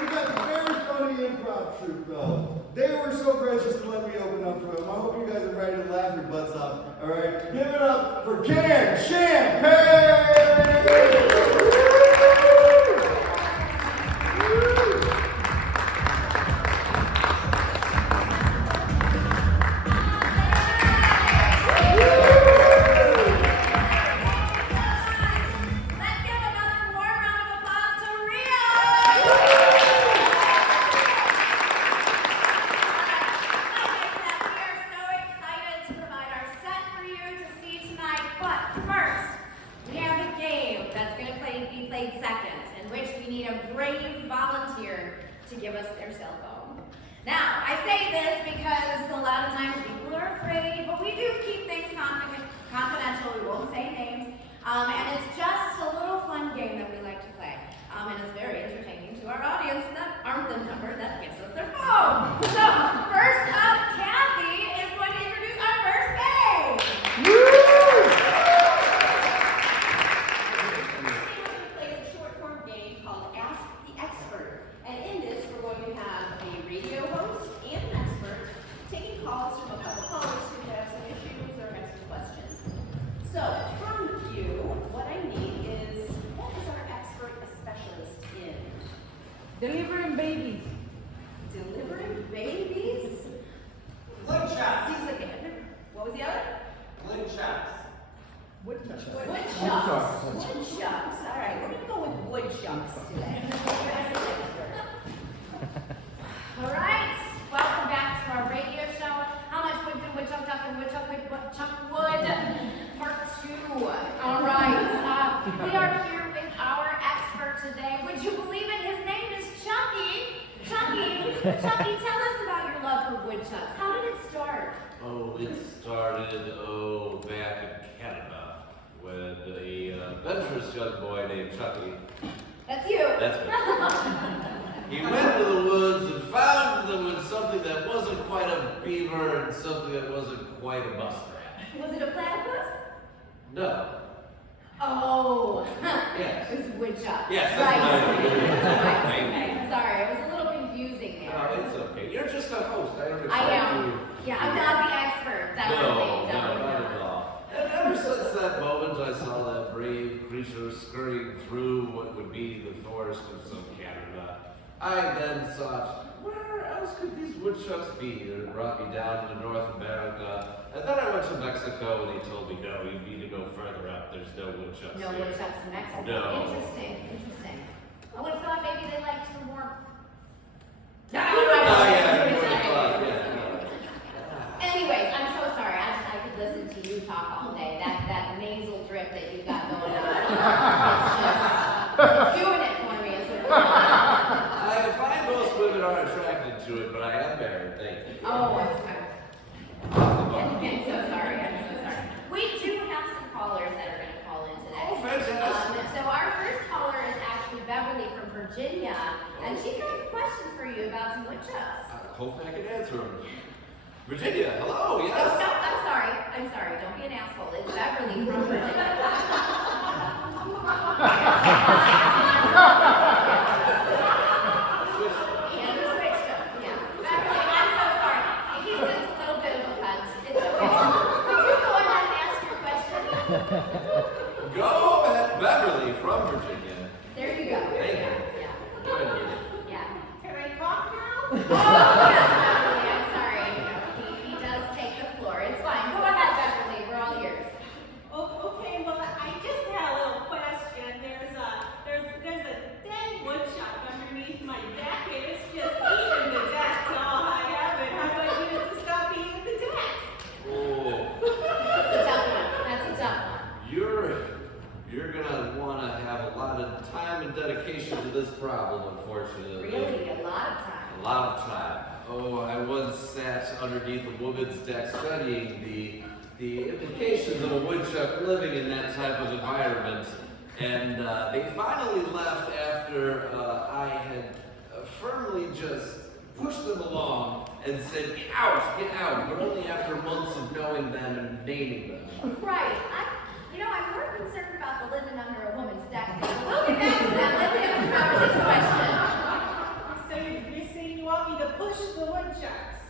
We got the very funny improv troupe, though. They were so gracious to let me open up for them. I hope you guys are ready to laugh your butts off. All right, give it up for Can Champagne! Delivering babies. Delivering babies? Woodchucks. Seems like what was the other? Woodchucks. Woodchucks. All right, we're gonna go with woodchucks today. All right, welcome back to our radio show. How much wood can woodchuck duck and woodchuck wood? Part 2. All right, we are here with our expert today. Would you believe it? His name is Chucky. Chucky, tell us about your love for woodchucks. How did it start? Oh, it started, back in Canada with a adventurous young boy named Chucky. That's you. That's me. He went to the woods and found there was something that wasn't quite a beaver and something that wasn't quite a muskrat. Was it a platypus? No. Oh. Yes. It was woodchuck. Yes, that's right. what I Right. mean. Okay. Sorry, it was a little confusing there. No, it's okay. You're just a host. I understand. I am. Yeah, I'm not the expert. Definitely. No, not at all. And ever since that moment, I saw that brave creature scurrying through what would be the forest of some Canada. I then thought, where else could these woodchucks be? And it brought me down to North America. And then I went to Mexico, and he told me, no, you need to go further up. There's no woodchucks No here. woodchucks in Mexico. No. Interesting. I would have thought maybe they liked some more. Yeah. Anyways, I'm so sorry. I could listen to you talk all day. That nasal drip that you got going on. It's doing it for me. Is what I find most women are attracted to it, but I am married, thank you. Oh, I'm so sorry. We do have some callers that are going to call in today. Oh, fantastic. So our first caller is actually Beverly from Virginia, and she's got some questions for you about some woodchucks. Hopefully I can answer them. Virginia, hello, yes? Oh, no, I'm sorry. Don't be an asshole. It's Beverly from Virginia. Go ahead, Beverly from Virginia. There you go. Thank you. Yeah. Go ahead, Gina. Yeah. Can I talk now? Oh, yes, Beverly. I'm sorry. He does take the floor. It's fine. Go ahead, Beverly. We're all ears. Okay, well, I just had a little question. There's a dead woodchuck underneath my deck, and it's just eating the deck. So I have it. How do I get it to stop eating the deck? Oh, That's a tough one. you're gonna want to have a lot of time and dedication to this problem, unfortunately. Really, a lot of time. A lot of time. Oh, I once sat underneath a woman's deck studying the implications of a woodchuck living in that type of environment. And they finally left after I had firmly just pushed them along and said, get out, but only after months of knowing them and naming them. Right. I'm more concerned about the living under a woman's deck. We'll get back to that. Let's answer Beverly's question. woodchucks?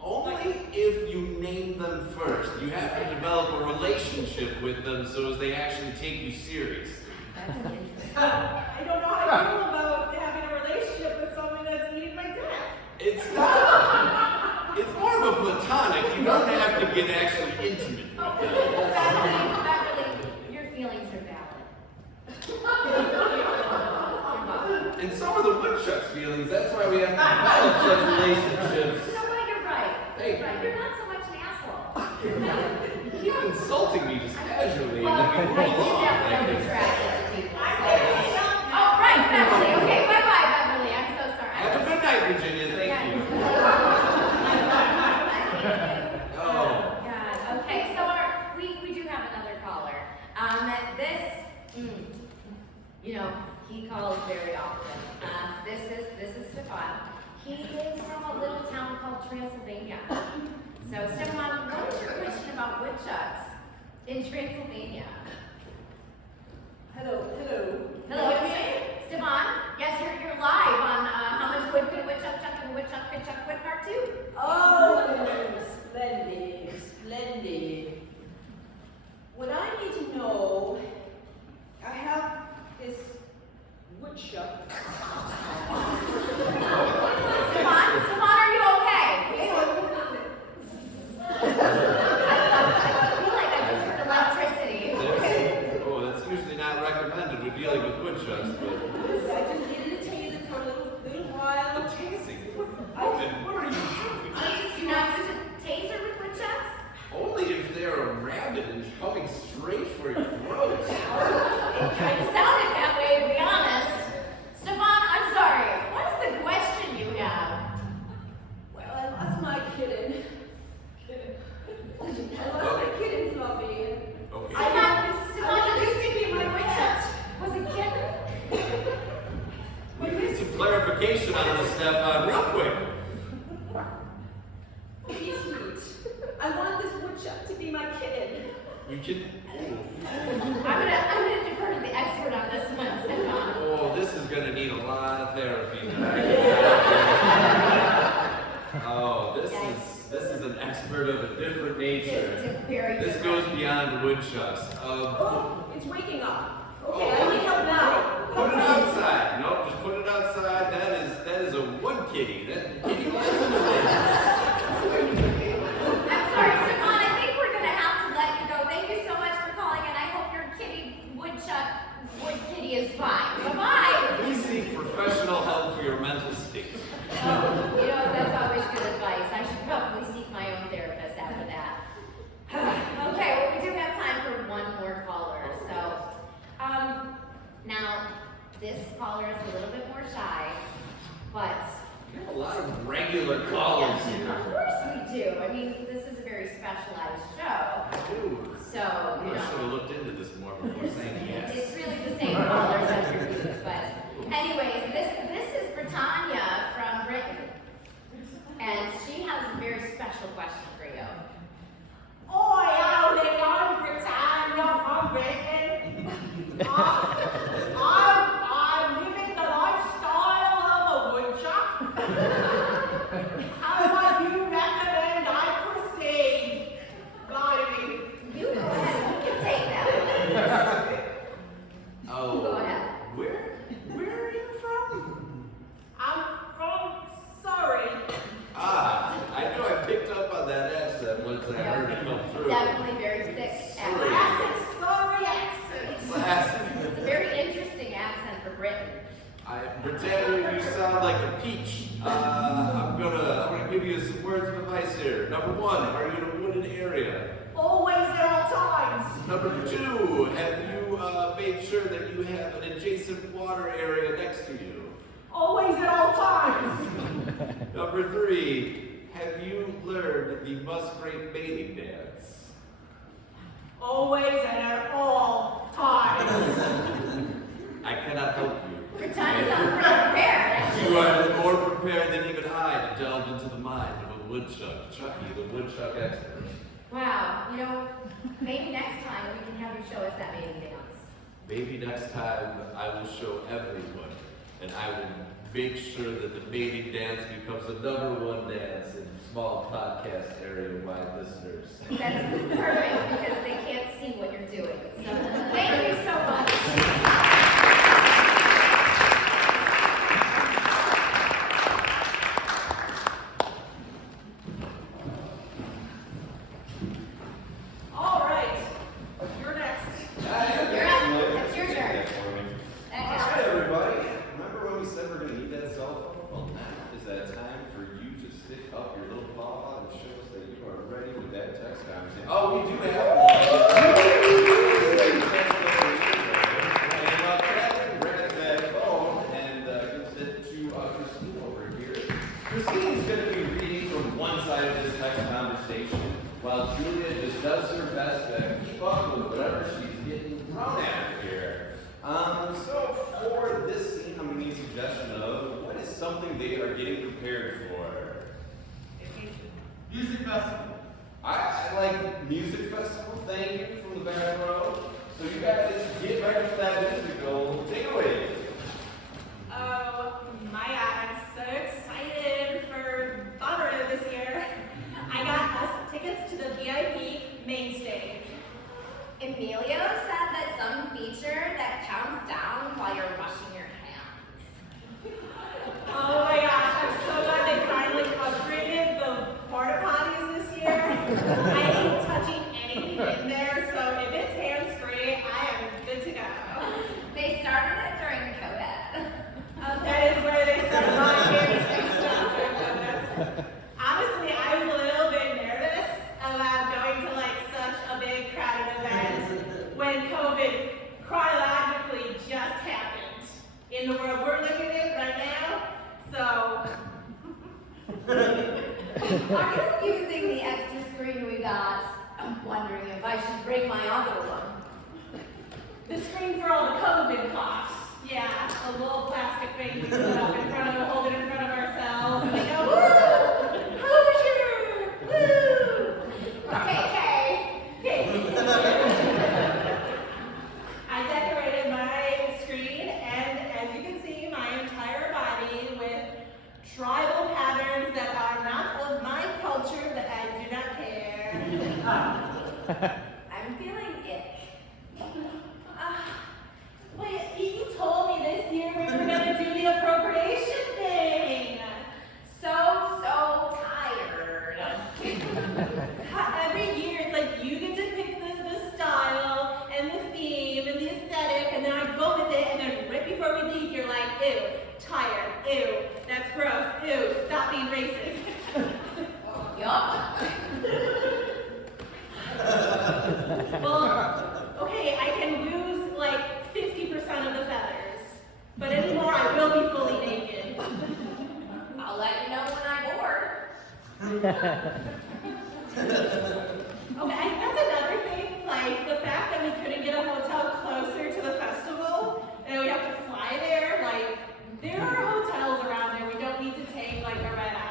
Only if you name them first. You have to develop a relationship with them so as they actually take you serious. That's interesting. I don't know how I feel about having a relationship with someone that's eating my death. It's not. It's more of a platonic. You don't have to get actually intimate with them. Beverly, your feelings are valid. And some of the woodchuck's feelings, that's why we have to develop such relationships. You know what? You're right. Hey. You're right. You're not so much an asshole. You keep insulting me just casually. Well, and I then do we move along. definitely attract people. I'm So. getting some Oh, right, Beverly. Okay, bye-bye, Beverly. I'm so sorry. Have a good night, Virginia. Thank you. Oh. God. Okay, so we do have another caller. This, you know, he calls very often. This is Stefan. He is from a little town called Transylvania. So Stefan, what is your question about woodchucks in Transylvania? Hello. Hello, Stefan. Yes, you're live on How Much Wood Could a Woodchuck Chuck and a Woodchuck Could Chuck Wood Part 2. Oh, splendid. What I need to know, I have this woodchuck. Stefan, are you okay? I feel like I just heard electricity. That's usually not recommended with dealing with woodchucks, but I just needed to tase it for a little while. tasing. Woman, what are you doing? Do you not use a taser with woodchucks? Only if they're a rabbit and coming straight for your throat. It kind of sounded that way, to be honest. Stefan, I'm sorry. What is the question you have? Well, I lost my kitten. Fluffy. Okay. I thought, Stefan, you used to be my woodchuck. Was it kitten? We need some clarification on this, Stefan, real quick. Be sweet. I want this woodchuck to be my kitten. You can. I'm gonna defer to the expert on this one, Stefan. Oh, this is gonna need a lot of therapy. Oh, this is an expert of a different nature. This goes beyond woodchucks. Oh, it's waking up. Okay, I need help now. Put it outside. Nope, just put it outside. That is a wood kitty. That kitty lives in the woods. I'm sorry, Stefan. I think we're gonna have to let you go. Thank you so much for calling, and I hope your wood kitty is fine. Bye-bye. Please seek professional help for your mental state. You know, that's always good advice. I should probably seek my own therapist after that. Okay, well, we do have time for one more caller. So, now, this caller is a little bit more shy, but... We have a lot of regular callers Yes, here. of course we do. I mean, this is a very specialized show. I do. So, I you should know... have looked into this more before saying yes. It's really the same callers every week, but anyways, this is Britannia from Britain, and she has a very special question for you. Oi, howdy, I'm Britannia from Britain. I'm living the lifestyle of a woodchuck. How would you recommend I proceed? Blimey. You go ahead, you can take that. Oh. Go ahead. Where are you from? I'm from Surrey. Ah, I know I picked up on that accent once I heard it come through. Definitely very thick Surrey. accent. Classic Surrey accent. Classic. It's a very interesting accent for Britain. Britannia, you sound like a peach. I'm gonna give you some words of advice here. Number one, are you in a wooded area? Always at all times. Number two, have you made sure that you have an adjacent water area next to you? Always at all times. Number three, have you learned the musgrave mating dance? Always and at all times. I cannot help you. Britannia sounds pretty prepared, actually. You are more prepared than even I to delve into the mind of a woodchuck. Chucky, the woodchuck expert. Wow, you know, maybe next time we can have you show us that mating dance. Maybe next time I will show everyone, and I will make sure that the mating dance becomes the #1 dance in small podcast area-wide listeners. That's perfect because they can't see what you're doing. So thank you so much. All right, you're next. It's your turn. Alright, everybody. Remember when we said we're going to need that cell phone? Well, now is that time for you to stick up your little paw and show us that you are ready with that text conversation. Oh, we do have one. And Cathy grabs that phone and gives it to Kristine over here. Kristine's going to be reading from one side of this text conversation, while Julia just does her best to keep up with whatever she's getting thrown at her here. So for this scene, I'm going to need a suggestion of what is something they are getting prepared for. Music festival. I like music festival. Thank you from the back row. So you guys get ready for that musical. Take it away. Oh my god, I'm so excited for Bonnaroo this year. I got us tickets to the VIP main stage. Emilio said that some feature that counts down while you're washing your hands. Oh my gosh, I'm so glad they finally upgraded the porta potties this year. I ain't touching anything in there, so if it's hands-free, I am good to go. They started it during COVID. That is where they started my hands-free stuff. Honestly, I was a little bit nervous about going to like such a big crowded event when COVID chronologically just happened in the world we're living in right now. So, Are you using the extra screen we got? I'm wondering if I should bring my other one. the screen for all the COVID coughs. Yeah, a little plastic thing we put up in front of, hold it in front of ourselves, and we go, woo! Hosier! Woo! Okay. I decorated my screen, and as you can see, my entire body with tribal patterns that are not of my culture, but I do not care. I'm feeling ick. Wait, you told me this year we were gonna do the appropriation thing. So tired. Every year it's like you get to pick the style and the theme and the aesthetic, and then I go with it, and then right before we leave, you're like, ew, tired, ew, that's gross, ew, stop being racist. Yup. Well, okay, I can lose like 50% of the feathers, but anymore I will be fully naked. I'll let you know when I'm bored. Okay, that's another thing, like the fact that we couldn't get a hotel closer to the festival, and we have to fly there, like, there are hotels around there, we don't need to take like a red eye.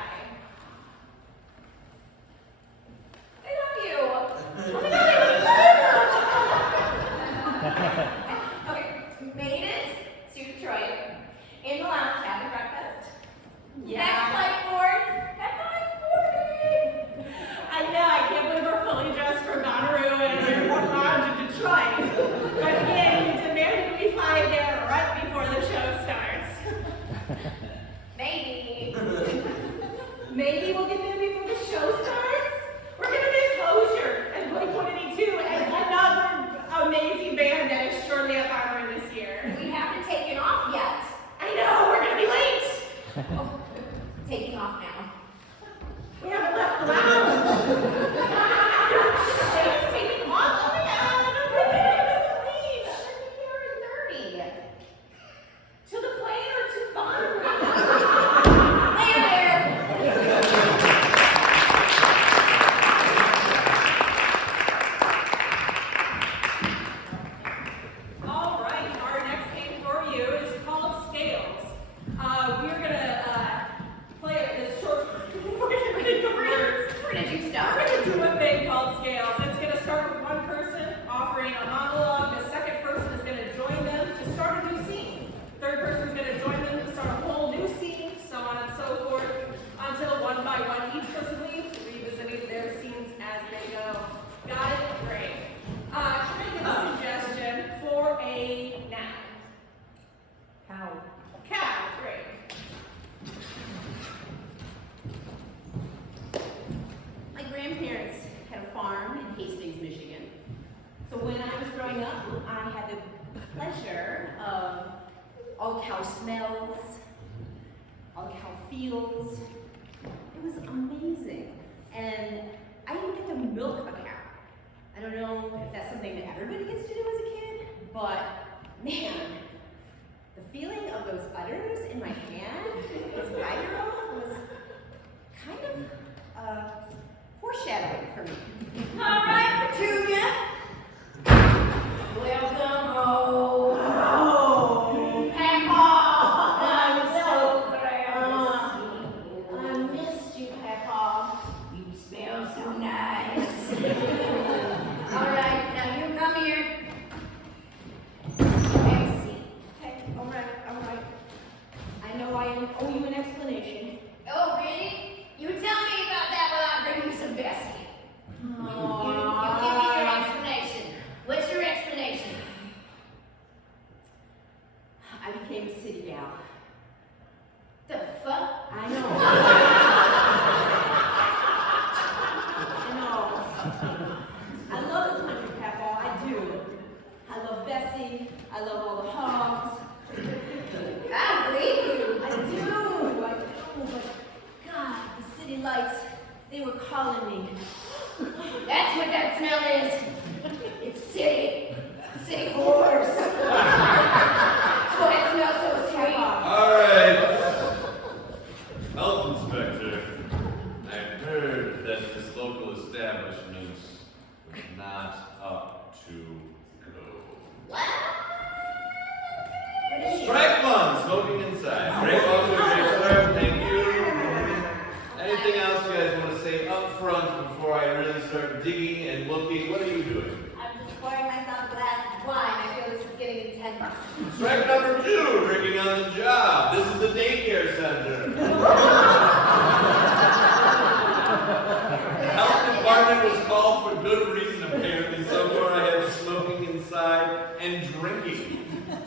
I love you. Oh my god, Okay, made it to Detroit. In the lounge, having breakfast. yeah. Next flight boards at 9:40. I know, I can't believe we're fully dressed for Bonnaroo and an airport lounge in Detroit. But again, you demanded we fly there right before the show starts. Maybe. Maybe we'll get there before the show starts. We're gonna miss Hosier and Blink-182 and another amazing band that is surely at Bonnaroo this year. We haven't taken off yet. I know, we're gonna be late. Oh, taking off now. We haven't left the lounge. It's taking off. Oh my god, we're gonna leave. Should be here in 30. To the plane or to Bonnaroo? All right, our next game for you is called Scales. We're gonna pleasure of all the cow smells, all the cow feels. It was amazing. And I didn't get to milk a cow. I don't know if that's something that everybody gets to do as a kid, but man, the feeling of those udders in my hand as a 5-year-old was kind of foreshadowing for me. All right, Petunia. Welcome home. Papa. I'm so glad to see you. I missed you, Papa. You smell so nice. All right, now you come here. Have a seat. Okay, all right. I know I owe you an explanation. Oh, really? You tell me about that while I bring you some Bessie. You give me your explanation. What's your explanation? I became a city gal. The fuck? I know. I know. I love the country, Papa. I do. I love Bessie. I love all the hogs. I believe you. I do. But God, the city lights, they were calling me. That's what that smell is. It's city. City whores. That's why it smells so sweet. All right. Health inspector, I've heard that this local establishment was not up to code. Strike one, smoking inside. Great welcome, great start, thank you. Anything else you guys want to say up front before I really start digging and looking? What are you doing? I'm just pouring myself a glass of wine. I feel this is getting intense. Strike number 2, drinking on the job. This is a daycare center. The health department was called for good reason, apparently. So far I have smoking inside and drinking.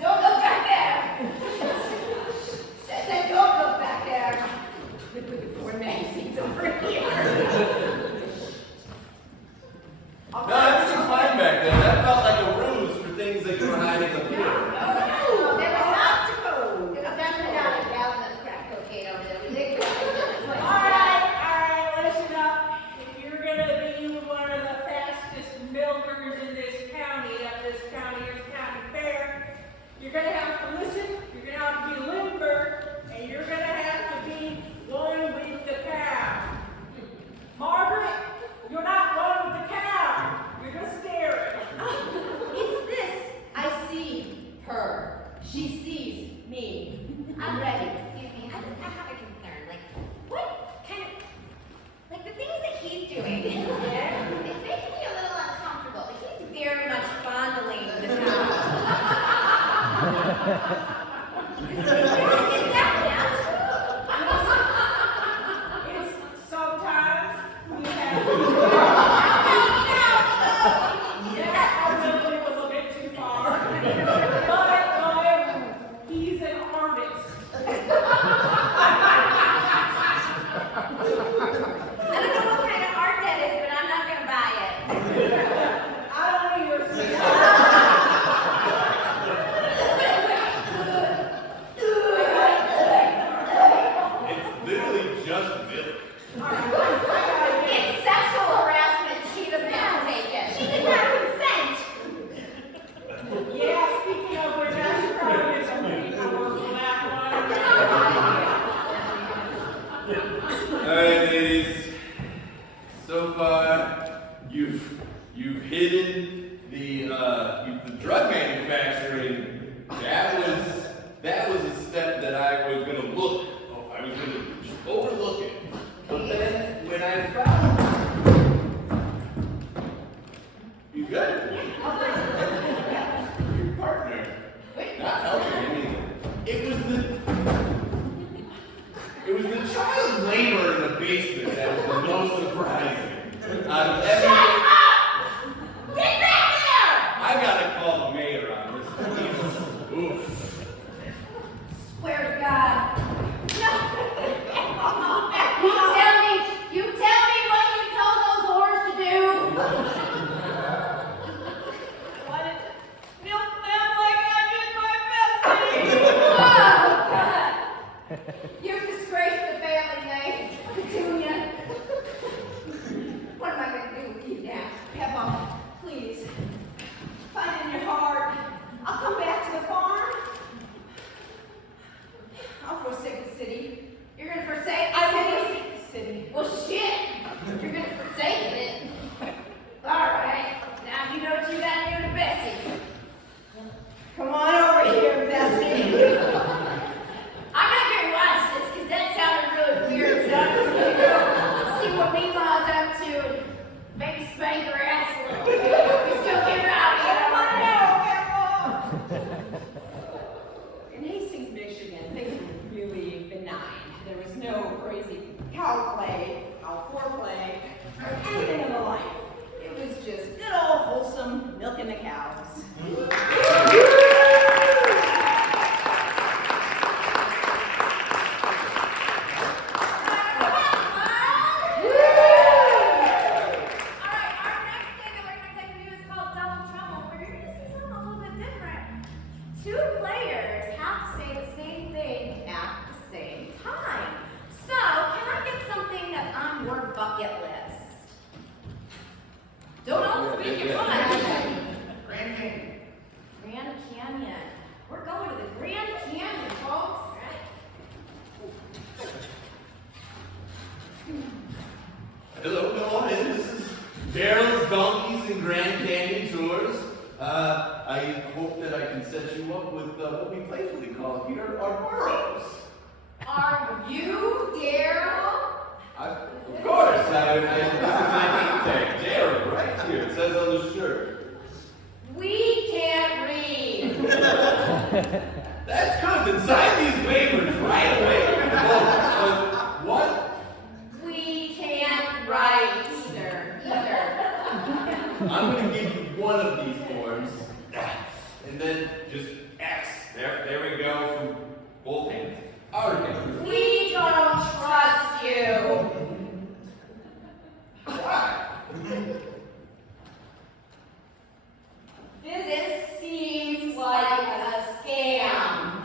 Don't look back there. Said don't look back there. Poor Maggie's over here. No, everything's fine back there. That felt like a ruse for things that you were hiding up here. No, there was not to code. There was definitely not a gallon of crack cocaine over there. We did All right, listen up. If you're gonna be one of the fastest milkers in this county, at this county fair, you're gonna have to listen, you're gonna have to be limber, and you're gonna have to be one with the cow. Margaret, you're not one with the cow. You're just staring. It's this. I see her. She sees me. I'm ready. Excuse me. I have a concern. Like, what kind of, like the things that he's doing? Yeah. It's making me a little uncomfortable. Like he's very much fondling the cow. Is that natural? It's sometimes we have. Yeah, I really was a bit too far. But he's an artist. I don't know what kind of art that is, but I'm not gonna buy it. I don't either see It's literally just milk. It's sexual harassment. She doesn't have to take it. She did not consent. Yeah, speaking of which, I should probably get some paperwork for that one. All right, ladies. So far, you've hidden the drug manufacturing. That was a step that I was gonna look. Oh, I was gonna just overlook it. But then when I found you good? Your partner. Not helping. I mean, it was the child labor in the basement that was the most surprising. Out of everything. Shut up! Get back there! I gotta call the mayor on this. Oof. Swear to God. No. You tell me what you told those whores to do. What is it? Milk them like I You've disgraced the family name, Petunia. What am I going to do with you now? Peppa, please, find it in your heart. I'll come back to the farm. I'll forsake the city. You're going to forsake the I city? will forsake the city. Well, shit. You're going to forsake it. All right. Now you know what you got to do to Bessie. Come on over here, Bessie. I'm not going to watch this because that sounded really weird. So I'm just going to go see what Meemaw's up to and maybe spank her ass a little bit. We still get her out here. In Hastings, Michigan, things were really benign. There was no crazy cow play, cow foreplay, or anything of the like. It was just good old wholesome milking the cows. Hello, come on in. This is Daryl's Donkeys and Grand Canyon Tours. I hope that I can set you up with what we playfully call here our burrows. Are you Daryl? Of course, this is my name tag, Daryl, right here. It says on the shirt. We can't read. That's good. Then sign these waivers right away. What? We can't write either. I'm going to give you one of these forms, and then just X. There we go from both hands. Our hands. We don't trust you. Why? This seems like a scam.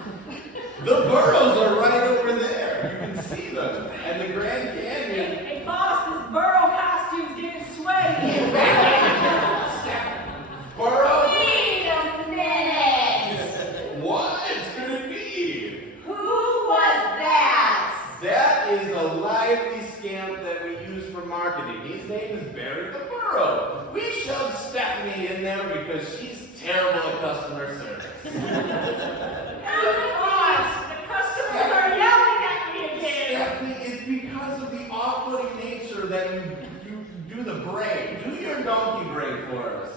The burrows are right over there. You can see them. And the Grand Canyon. Hey, boss, this burrow costume's getting sweaty. Burrow? Wait a minute. What? It's going to be. Who was that? That is a lively scamp that we use for marketing. His name is Barry the Burrow. We shoved Stephanie in there because she's terrible at customer service. Boss, the customers are yelling at me again. Stephanie, it's because of the off-putting nature that you do the brain. Do your donkey brain for us.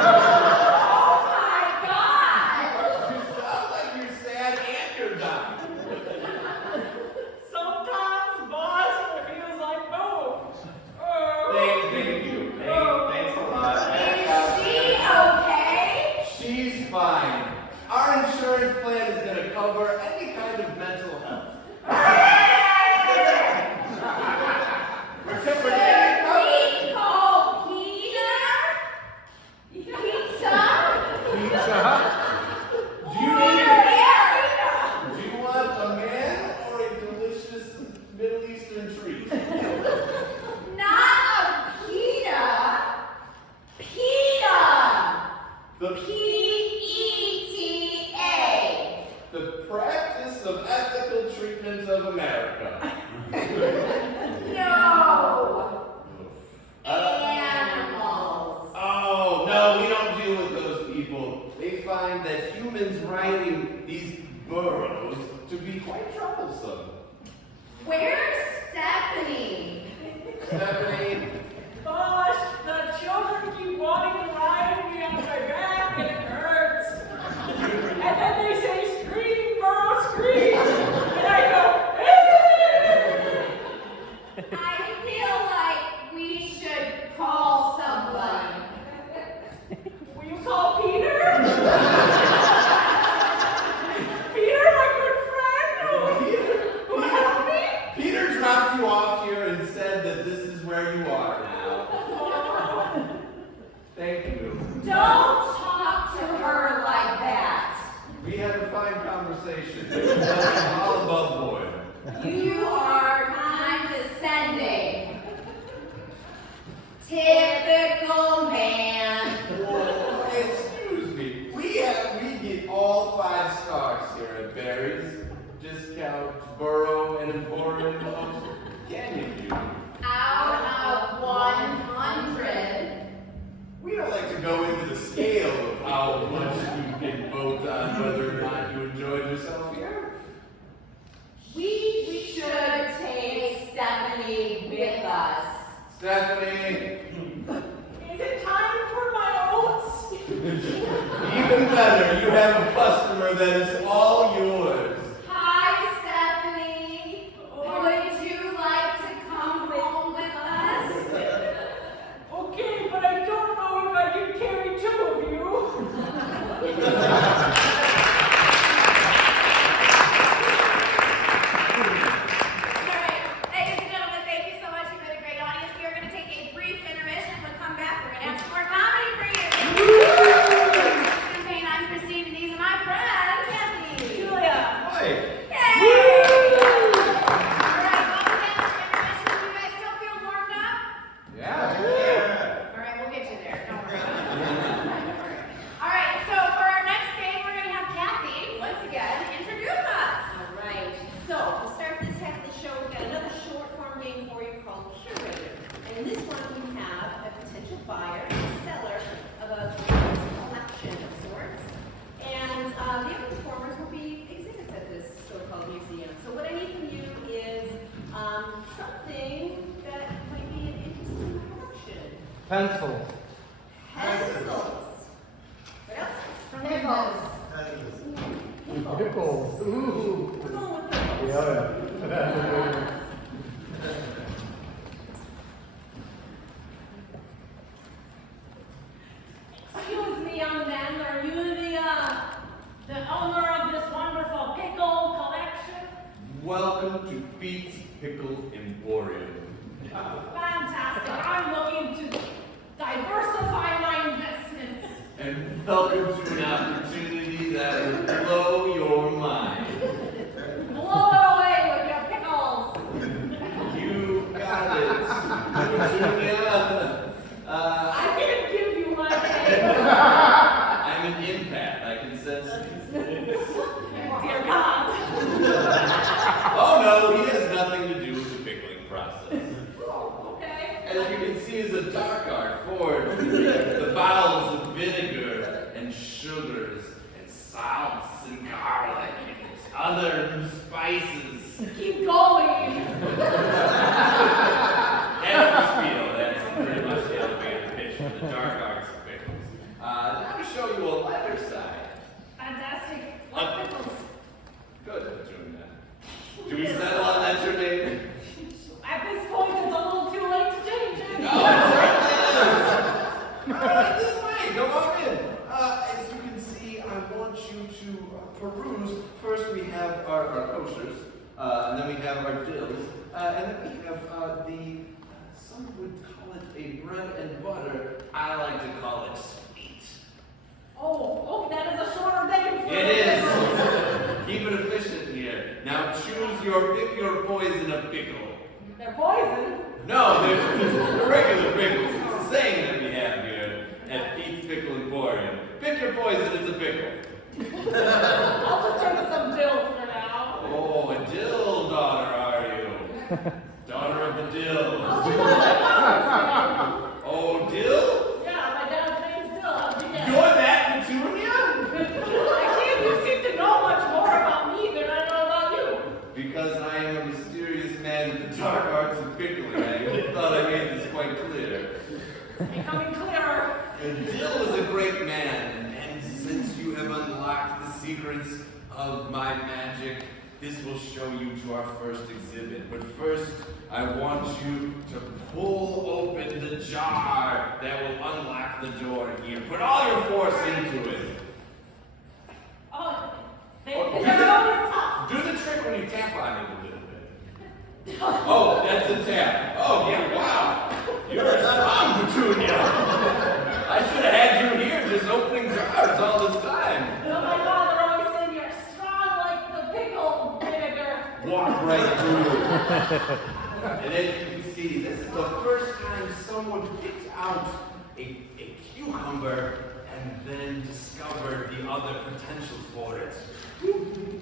Oh my God! You sound like you're sad and you're dying. Sometimes, boss, it feels like both. Thank you. Thanks a lot. Is she okay? She's fine. Our insurance plan is going to cover any kind of mental health. We're We call Peter? Pizza? Do you Or need area? Do you want a man or a delicious Middle Eastern treat? Not a pita. PETA. The PETA. The practice of ethical treatment of America. No. Animals. Oh, no, we don't deal with those people. They find that humans riding these burros to be quite troublesome. Where's Stephanie? Stephanie, Boss, the children keep wanting to ride me on my back and it hurts. And then they say, scream, burrow, scream. And I go, I feel like we should call someone. will you call Peter? Peter, my good friend, who helped me? Peter dropped you off here and said that this is where you are. out Burrow and Emporium of Canyon View? Out of 100. We don't like to go into the scale of how much you can vote on whether or not you enjoyed yourself here. We should take Stephanie with us. Stephanie, Is it time for my oats? even better, you have a customer that is all yours. Hi, Stephanie. Would you like to come home with us? Okay, but I don't know if I can carry two of you. All right, ladies and gentlemen, thank you so much. You've been a great audience. We are going to take a brief intermission. When we come back, we're going to have some more comedy for you. Champagne, I'm Kristine, and these are my friends, Cathy. Julia. Hi. Yay! All right, welcome back to the intermission. You guys still feel warmed up? Yeah. All right, we'll get you there. Don't worry. All right, so for our next game, we're going to have Cathy, once again, introduce us. All right. So to start this half of the show, we've got another short form game for you called Curator. And in this one, we have a potential buyer, a seller of a collection of sorts. And the other performers will be exhibits at this so-called museum. So what I need from you is something that might be an interesting collection. Pencils. Pencils. What else? Pickles. Pickles. Ooh. We're going with pickles. Yeah. Excuse me, young man, are you the owner of this wonderful pickle collection? Welcome to Pete's Pickle Emporium. Fantastic. I'm looking to diversify my investments. And welcome to an opportunity that will blow your mind. Blow it away with your pickles. You got it. Petunia. I didn't give you my name. I'm an empath. I can sense these things. Dear God. Oh no, he has nothing to do with the pickling process. Oh, okay. As you can see, is a dark art forged with the bowels of vinegar and sugars and salts and garlic and other spices. Keep going. That's the spiel. That's pretty much the elevator pitch for the dark arts of pickles. Now to show you a lighter side. Fantastic. What pickles? Good, Petunia. Do we settle on that your name? At this point, it's a little too late to change it. No, it certainly is. Alright, this way, come on in. As you can see, I want you to peruse. First we have our koshers, and then we have our dills, and then we have some would call it a bread and butter. I like to call it sweet. Oh, that is a shorter name for It the is. pickles. Keep it efficient here. Now choose pick your poison of pickle. They're poison. No, they're regular pickles. It's the saying that we have here at Pete's Pickle Emporium. Pick your poison, it's a pickle. I'll just take some dill for now. Oh, a dill daughter, are you? Daughter of the dill. Oh, dill? Yeah, my dad's name's Dill. How'd you guess? You're that Petunia? I can't. You seem to know much more about me than I know about you. Because I am a mysterious man in the dark arts of pickling. I thought I made this quite clear. It's becoming clearer. And Dill is a great man, and since you have unlocked the secrets of my magic, this will show you to our first exhibit. But first, I want you to pull open the jar that will unlock the door here. Put all your force into it. Oh, Oh, they're always tough. do the trick when you tap on it a little bit. Oh, that's a tap. Oh, yeah, wow. You're a strong Petunia. I should have had you here just opening jars all this time. Oh my father always said you're strong like the pickle vinegar. Walk right through. And as you can see, this is the first time someone picked out a cucumber and then discovered the other potential for it.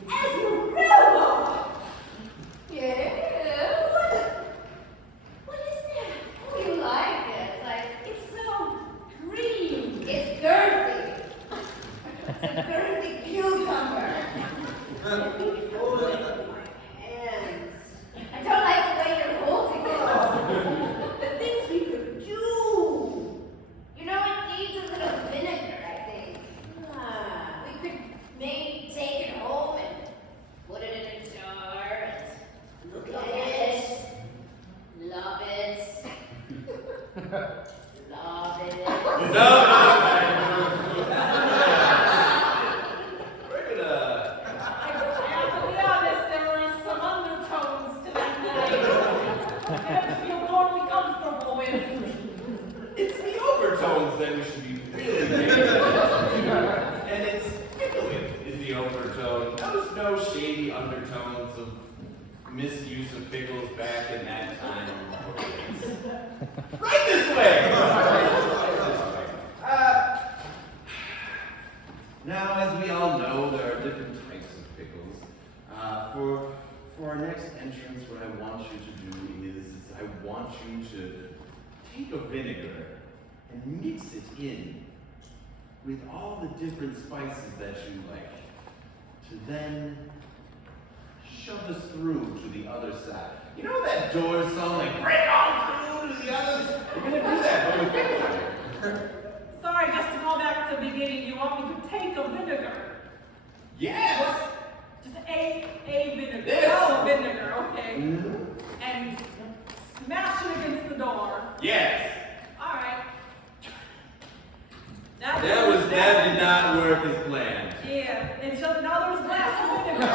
Esmeralda! misuse of pickles back in that time. Right this way! Now, as we all know, there are different types of pickles. For our next entrance, what I want you to do is I want you to take a vinegar and mix it in with all the different spices that you like, to then shove us through to the other side. You know that Doors song, like, break on through to the others? We're gonna do that, but with pickle. Sorry, just to go back to the beginning, you want me to take a vinegar? Yes! Just a vinegar. This. Oh, vinegar, okay. Mm-hmm. And smash it against the door. Yes! Alright. That did not work as planned. Yeah, and so now there's glass of vinegar.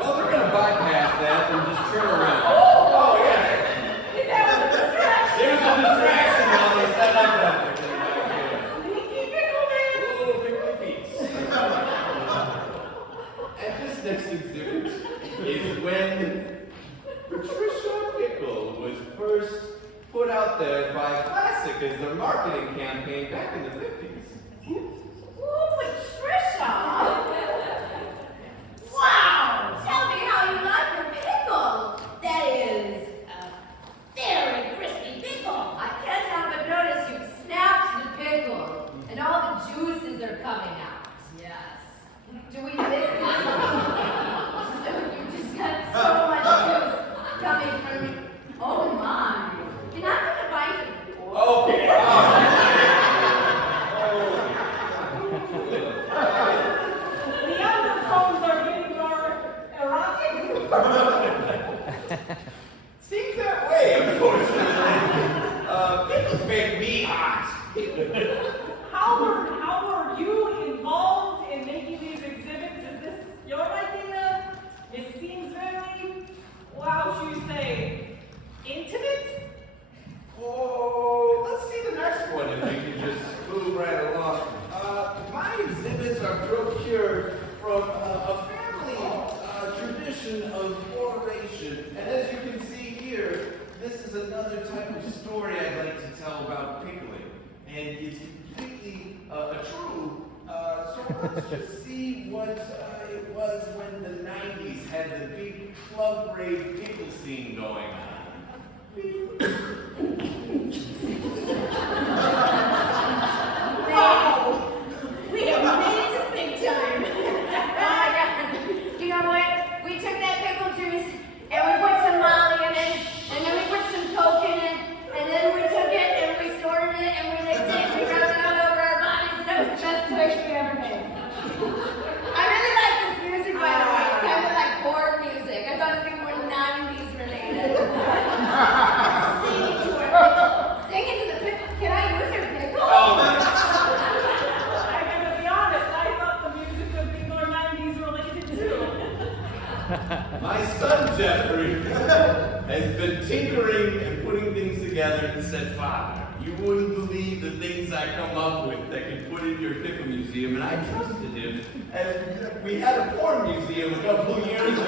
Well, they're gonna bypass that and just turn around. Oh, yeah. That was a distraction. There's a distraction while they set up that thing. Sneaky pickle man. Oh, pickle piece. And this next exhibit is when Patricia Pickle was first put out there by Classic as their marketing campaign back in the 50s. Ooh, Patricia! Wow! Tell me how you like your pickle. That is a very crispy pickle. I can't help but notice you've snapped the pickle, and all the juices are coming out. Yes. Do we live? So you just got so much juice coming from. Oh my! You're not gonna bite it. Okay. The undertones are getting more erotic. Seems that way, unfortunately. Pickles make me hot. How were you involved in making these exhibits? Is this your idea? It seems very, how should you say, intimate? Oh, let's see the next one if we can just move right along. My exhibits are procured from a family tradition of oration. And as you can see here, this is another type of story I'd like to tell about pickling. And it's completely true. So let's just see what it was when the 90s had the big club rave pickle scene going on. Wow! We have made it to big time. Oh my God. You know what? We took that pickle juice and we put some Molly in it, and then we put some Coke in it, and then we took it and we stored it and we licked it and we rubbed it all over our bodies, and it was the best wish we ever made. I really like this music, by the way. It's kind of like chord music. I thought it'd be more 90s related. Singing to our pickle. Singing to the pickle. Can I use your pickle? I gotta be honest, I thought the music would be more 90s related too. My son Jeffrey has been tinkering and putting things together and said, Father, you wouldn't believe the things I come up with that can put in your pickle museum, and I trusted him. And we had a porn museum a couple of years ago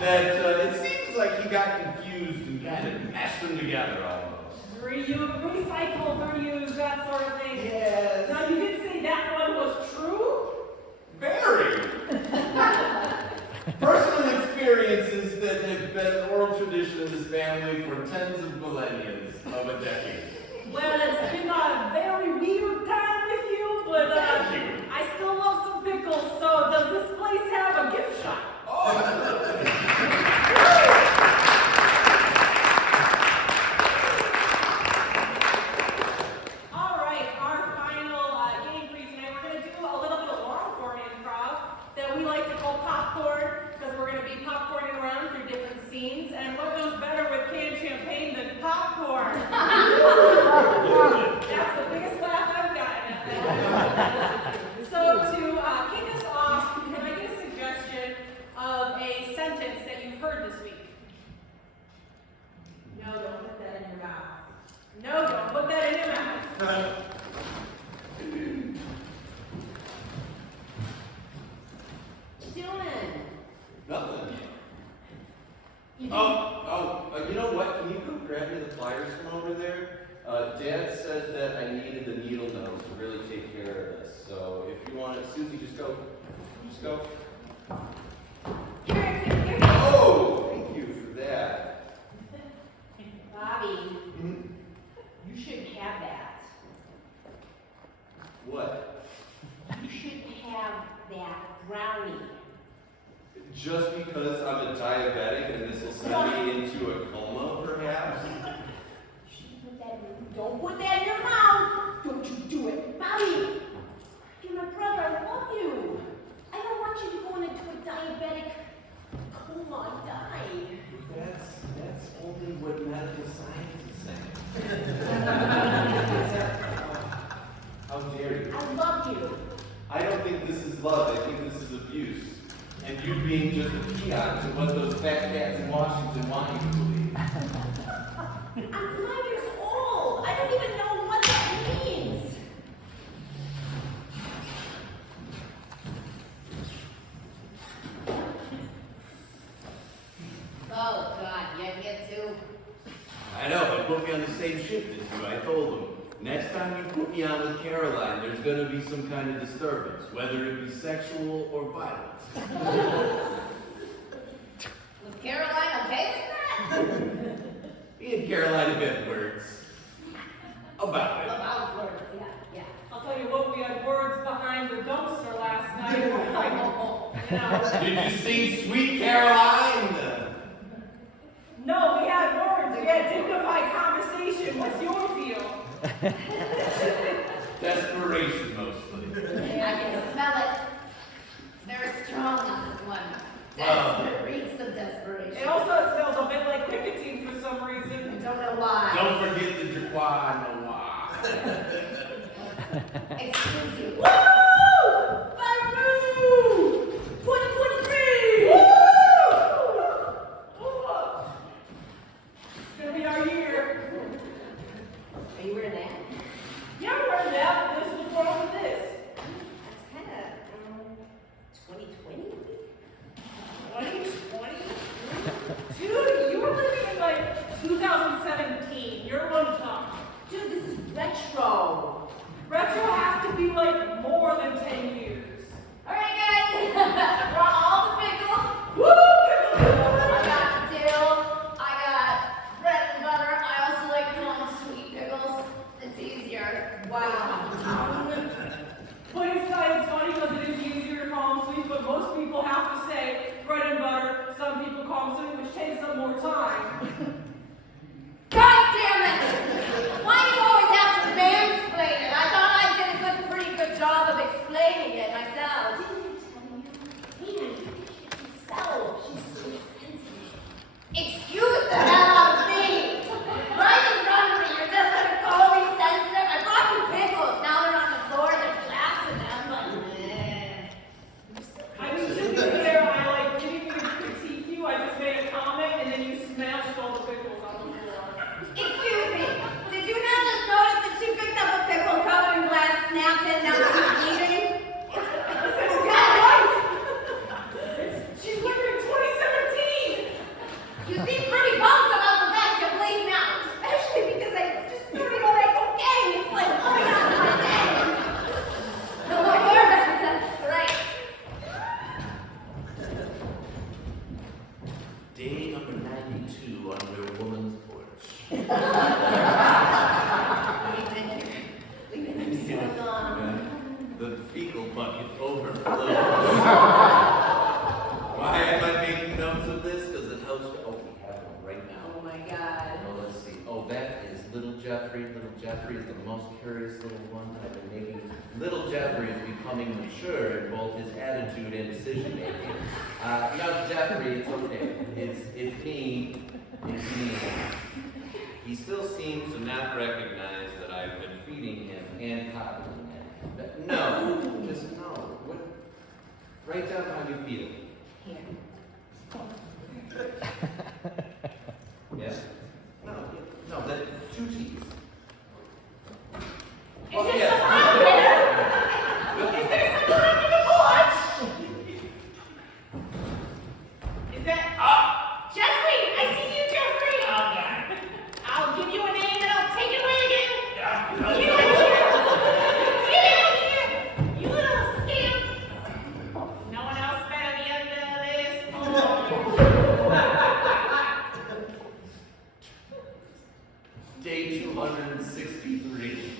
that it seems like he got confused and kind of mashed them together almost. Recycle, reuse, that sort of thing. Yes. Now you did say that one was true? Very. Personal experiences that have been an oral tradition in this family for tens of millennia of a decade. Well, it's been a very weird time with you, but Thank you. I still love some pickles, so does this place have a gift shop? Oh, absolutely. All right, our final game for you tonight, we're going to do a little bit of long-form improv that we like to call popcorn, because we're going to be popcorning around through different scenes, and what goes better with canned champagne than popcorn? That's the biggest laugh I've gotten at that. So to kick us off, can I get a suggestion of a sentence that you've heard this week? No, don't put that in your mouth. No, don't put that in your mouth. What you doing? Nothing. You You know what? Can you go grab me the pliers from over there? Dad said that I needed the needle nose to really take care of this. So if you want it, Susie, just go. Just go. Here. Oh, thank you for that. Bobby, Mhm. you shouldn't have that. What? You shouldn't have that brownie. Just because I'm a diabetic and this will send me into a coma, perhaps? You shouldn't put that in. Don't put that in your mouth. Don't you do it. Bobby, you're my brother. I love you. I don't want you to go into a diabetic coma and die. That's only what medical science is saying. How dare you? I love you. I don't think this is love. I think this is abuse. And you being just a peon to what those fat cats in Washington want you to believe. I'm 5 years old. I don't even know what that means. Oh, God, you're here too. I know, they put me on the same shift as you. I told them, next time you put me on with Caroline, there's gonna be some kind of disturbance, whether it be sexual or violent. Was Caroline okay with that? Me and Caroline have had words about it. About words, yeah. I'll tell you what, we had words behind the dumpster last night. You know. Did you see Sweet Caroline? No, we had words. We had dignified conversation. What's your deal? Desperation, mostly. I can smell it. It's very strong on this one. Desperate, reeks of desperation. It also smells a bit like nicotine for some I reason. don't know why. Don't forget the Jaquan Noir. Excuse you. Woo! Baru! 2023! Woo! It's gonna be our year. Are you wearing that? Yeah, we're wearing that. This was wrong with this. That's kind of 2020. 2020? Dude, you were living in like 2017. You're one time. Dude, this is retro. Retro has to be like more than 10 years. All right, guys. Brought all the pickles. Woo! I got dill. I got bread and butter. I also like calling sweet pickles. It's easier. Wow. But it's funny because it is easier to call them sweet, but most people have to say bread and butter. Some people call them sweet, which takes up more time. God damn it! Why do you always have to mansplain it? I thought I did a pretty good job of explaining it myself. She's so sensitive. Excuse the hell out of me! Right in front of me, you're just gonna call me sensitive? I brought you pickles. Now they're on the floor, there's glass in them, but I mean, to be fair, I didn't even critique you. I just made a comment, and then you smashed all the pickles on the floor. excuse me. Did you not just notice that she picked up a pickle covered in glass, snapped it, and now she's eating? She's living in 2017. You seem pretty bummed about the fact you're bleeding out, especially because I just snorted all that cocaine. It's like coming out of my head. Oh, perfect. That's great. Day number 92 under a woman's porch. We've been here so long. The fecal bucket overflows. Why am I making notes of this? Because it helps. Oh, we have one right now. Oh my God. Oh, let's see. Oh, that is Little Jeffrey. Little Jeffrey is the most curious little one that I've been making. Little Jeffrey is becoming mature in both his attitude and decision making. Young Jeffrey, it's okay. It's me. It's me. He still seems to not recognize that I've been feeding him and coddling him. But no, just no. What? Write down how you feel. Here. Yeah? No, that 2 T's. Is there someone there? Is there someone in the porch? that? Jeffrey! I see you, Jeffrey! I'll give you a name and I'll take it away again. Get out of here! You little scamp! No one else better be under this pole. Day 263.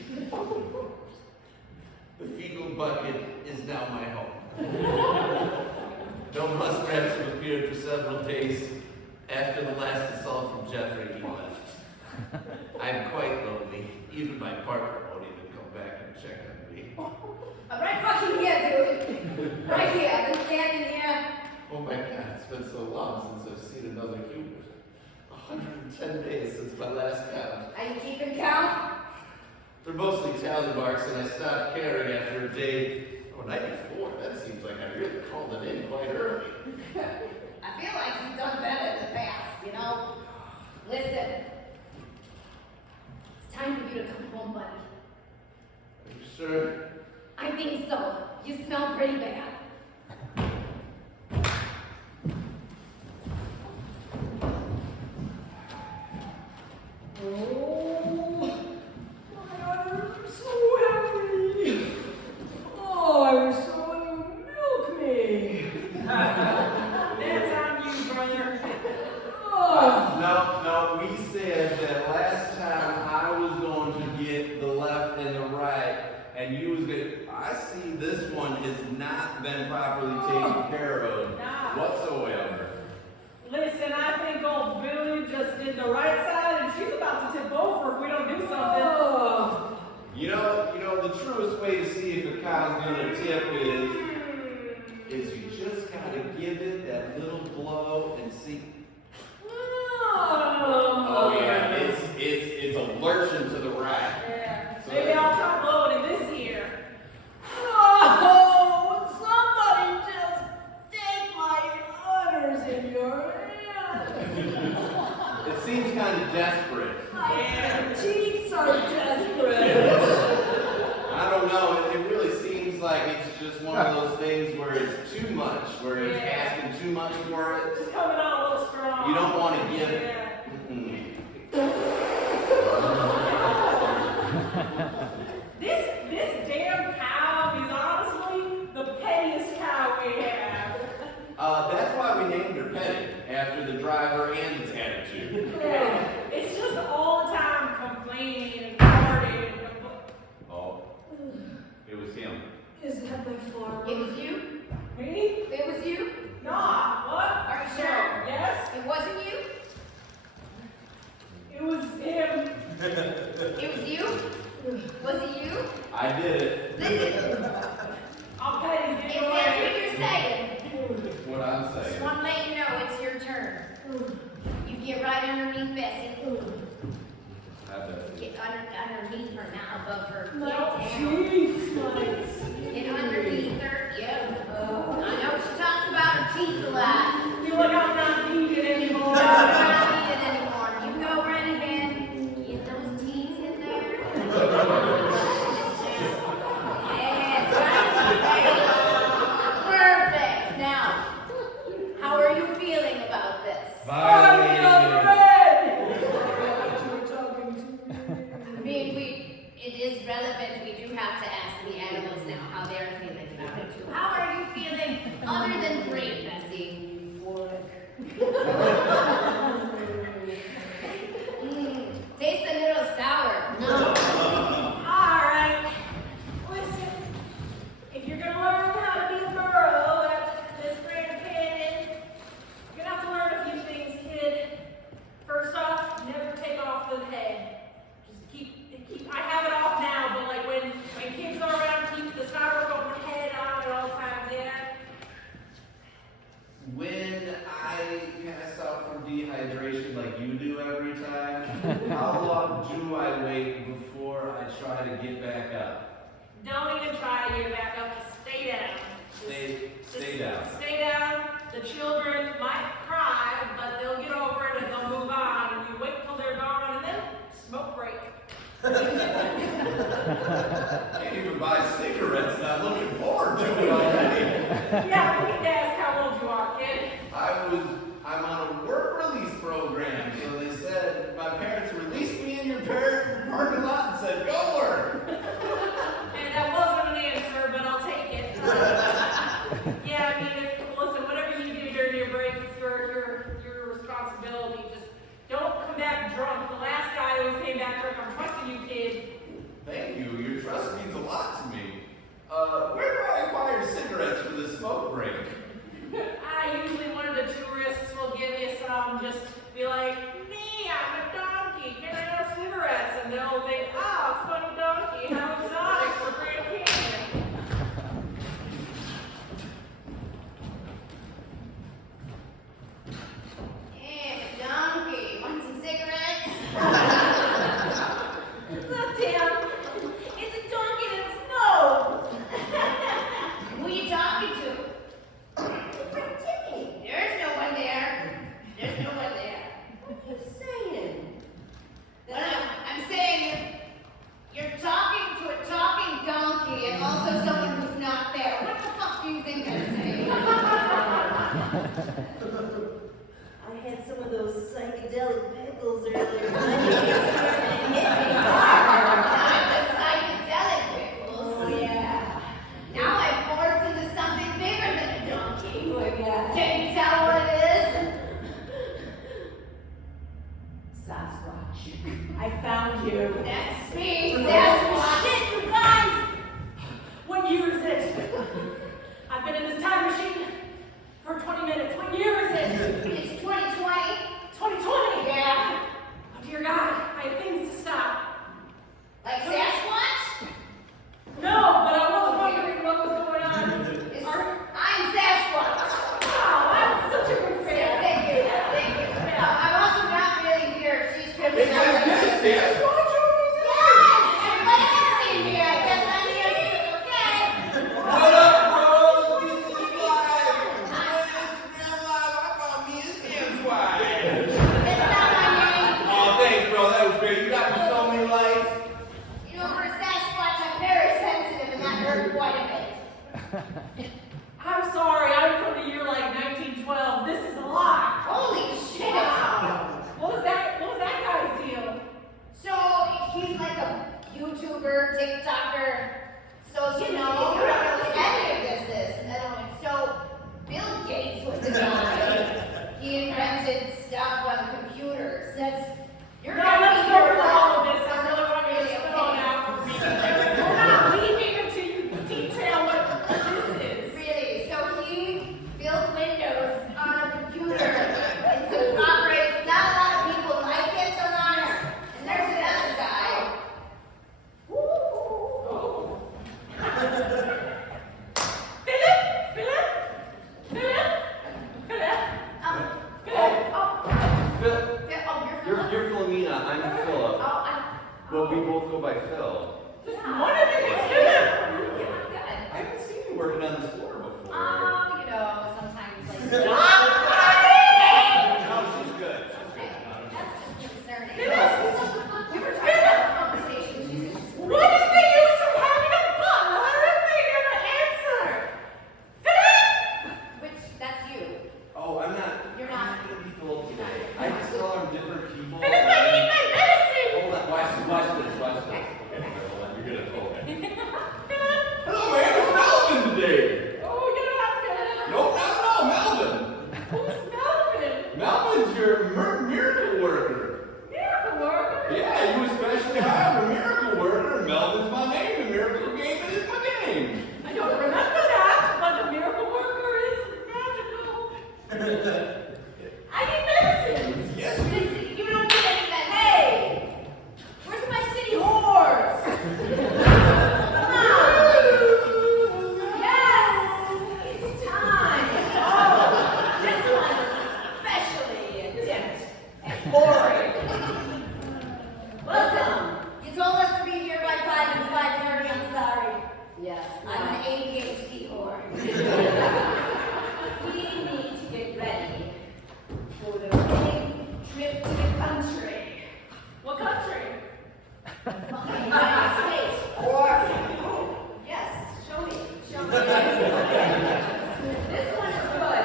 The fecal bucket is now my home. No muskrats have appeared for several days. After the last assault from Jeffrey, he left. I'm quite lonely. Even my partner won't even come back and check on me. I'm right fucking here, dude. Right here. I've been standing here. Oh my God, it's been so long since I've seen another human. 110 days since my last count. Are you keeping count? They're mostly tally marks, and I stopped caring after a day. 94. That seems like I really called it in quite early. I feel like you've done better in the past, you know? Listen. It's time for you to come home, buddy. Are you sure? I think so. You smell pretty bad. No, we said that last time I was going to get the left and the right, and you was good. I see this one has not been properly taken care of whatsoever. Listen, I think old Billy just did the right side and she's about to tip over if we don't do something. You know, the truest way to see if a cow's gonna tip is you just gotta give it that little blow and see. Oh yeah, it's a lurching to the right. Yeah. So Maybe I'll try blowing it this year. Oh, somebody just take my honors in your hand. It seems kind of desperate. My cheeks are desperate. I don't know, it really seems like it's just one of those things where it's too much, where it's asking too much for it. It's coming on a little strong. You don't want to give it. This damn cow is honestly the pettiest cow we have. That's why we named her Petty, after the driver and its attitude. Yeah. It's just all the time complaining and farting and Oh, it was him. Is that my farm? It was you? Me? It was you? Nah, what? Are you sure? Yes, It wasn't you? it was him. It was you? Was it you? I did it. Listen, I'll pay you. if that's what you're saying, That's what I'm just saying. want to let you know it's your turn. You get right underneath Bessie. I bet. Get underneath her, not above her. No, Get down. jeez, Get underneath her. Yep. I know she talks about her teeth a lot. feel like I'm not needed anymore. I don't need it anymore. You go right ahead. Get those teeth in there. Yes, right. Perfect. Now, how are you feeling about this? It is relevant. We do have to ask the animals now how they're feeling about it too. How are you feeling other than great, Bessie? Tastes a little sour. No. Alright. Listen, if you're gonna learn how to be a burro at this Grand Canyon, you're gonna have to learn a few things, kid. First off, never take off the head. Just keep I have it off now, but like when kids are around, keep the styrofoam over the head on at all times, yeah? When I pass out from dehydration like you do every time, how long do I wait before I try to get back up? Don't even try to get back up, just stay down. Stay down. Stay down. The children might cry, but they'll get over it and they'll move on. And you wait till they're gone and then smoke break. Can't even buy cigarettes and I'm looking forward to it already. Yeah, we can ask how old you are, kid. break. Usually one of the tourists will give you some, just be like, me, I'm a donkey, can I have cigarettes? And they'll think, ah, funny donkey, how exotic for Grand Canyon. Hey, donkey, want some cigarettes? Look, Dan, it's a donkey that's no. Who are you talking to? Timmy, There's no one there. There's no one there. what are you saying? Well, I'm saying you're talking to a talking donkey and also someone who's not there. What the fuck do you think I'm saying? I had some of those psychedelic pickles earlier. My name hit me hard. Not the psychedelic pickles. Oh, yeah. Now I've morphed into something bigger than a donkey. Oh, yeah. Can you tell what it is? Sasquatch. I found you. That's me, Sasquatch. Shit, you guys! What year is it? I've been in this time machine for 20 minutes. What year is it? It's 2020. 2020? Yeah. Oh dear God, I have things to stop. Like Sasquatch? No, but I was wondering what was going on. I'm Sasquatch. Wow, I'm such a good fan. Thank you. Thank you. I'm also not really here. She's Hey guys, get a Sasquatch over there? Yes! Everybody can see me. I guess I'm here too. Okay. What up, bros? This is live. Instagram live. I found me a Sasquatch. It's not my name. Oh, thanks, bro. That was great. You got me so many likes. You know, for a Sasquatch, I'm very sensitive, and that hurt quite a bit. I'm sorry, I'm from the year like 1912. This is a lot. Holy shit! Wow. What was that guy's deal? So he's like a YouTuber, TikToker. So you know what any of this is. So Bill Gates was the guy. He invented stuff on computers. You're No, gonna let's be go here for for all of this. I really want you to Really, spell okay. out. We're not leaving until you detail what this is. Really? So he built Windows on a computer. It's an operating. Not a lot of people like it so much. And there's another guy. Oh. Philip? Phil, Oh, you're Philomena. I'm Philip. Oh, But we both go by Phil. Just one of you is Philip. I haven't seen you working on this floor before. Oh, you know, sometimes like. No, she's good. That's just concerning. Philip? We were trying to have a conversation. She's just. What is the use of having a butler if they never answer? Philip? Which, that's you. Oh, I'm not. You're not. I'm gonna be Philip today. I just tell I'm different people. Philip, I need my medicine. Hold on, watch this. Okay, hold on. You're gonna hold it. Hello, man. It's Melvin today. Oh, you're not Philip. Nope, not at all. Melvin. Who's Melvin? Melvin's your miracle worker. Miracle worker? Yeah, you especially hired a miracle worker, and Melvin's my name, and Miracle Game is my name. I don't remember that, but the miracle worker is magical. I need medicine. Yes, You don't get any of that. Hey! Where's my city horse? Come on! Yes! It's time! Oh, this one's especially adept and boring. Listen, you told us to be here by 5 and 5:30. I'm sorry. Yes. I'm an ADHD whore. We need to get ready for the big trip to the country. What country? The United States. Or, yes, show me. This one is good.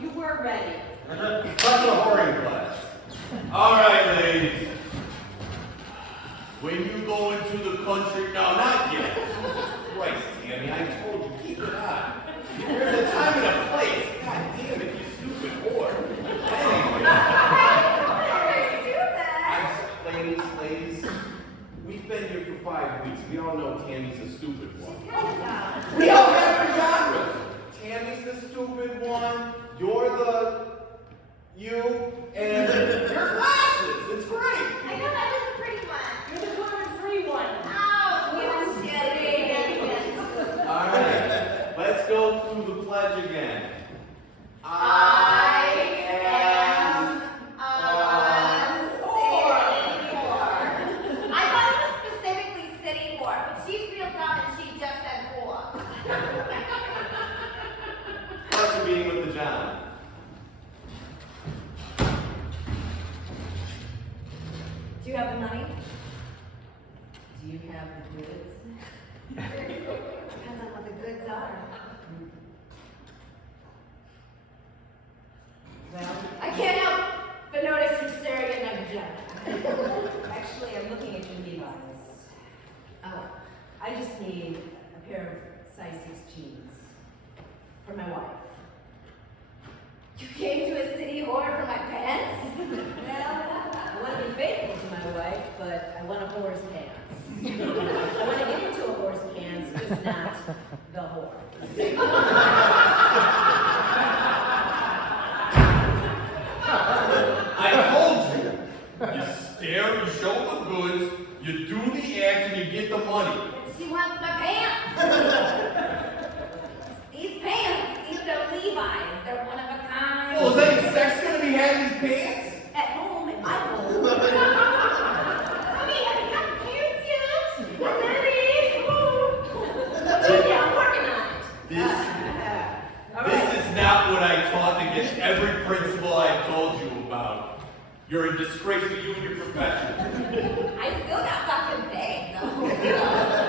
You were ready. Such a whoring class. All right, ladies. When you go into the country, no, not yet. Jesus Christ, Tammy, I told you, keep it on. There's a time and a place. God damn it, you stupid whore. Anyway. Ladies, we've been here for 5 weeks. We all know Tammy's a stupid one. We all have our genres. Tammy's you and your glasses. It's great. I know that was the pretty one. You're the gluten-free one. Oh, yes, yes. All right, let's go through the pledge again. I am a city whore. I thought it was specifically city whore, but she's real dumb and she just said whore. What's your meeting with the John? Do you have the money? Do you have the goods? Depends on what the goods are. Well, I can't help but notice you're staring at my vagina. actually, I'm looking at your Levi's. I just need a pair of size 6 jeans for my wife. You came to a city whore for my pants? Well, I want to be faithful to my wife, but I want a whore's pants. I want to get into a whore's pants, just not the whore. I told you. You stare, you show the goods, you do the act, and you get the money. She wants my pants. These pants, these are Levi's. They're one of a kind. Oh, is any sex gonna be had in these pants? At home, in my home. Honey, have you got the pants yet? I'm ready. Yeah, I'm working on it. This is not what I taught against every principle I've told you about. You're a disgrace to you and your profession. I still got fucking bang, though.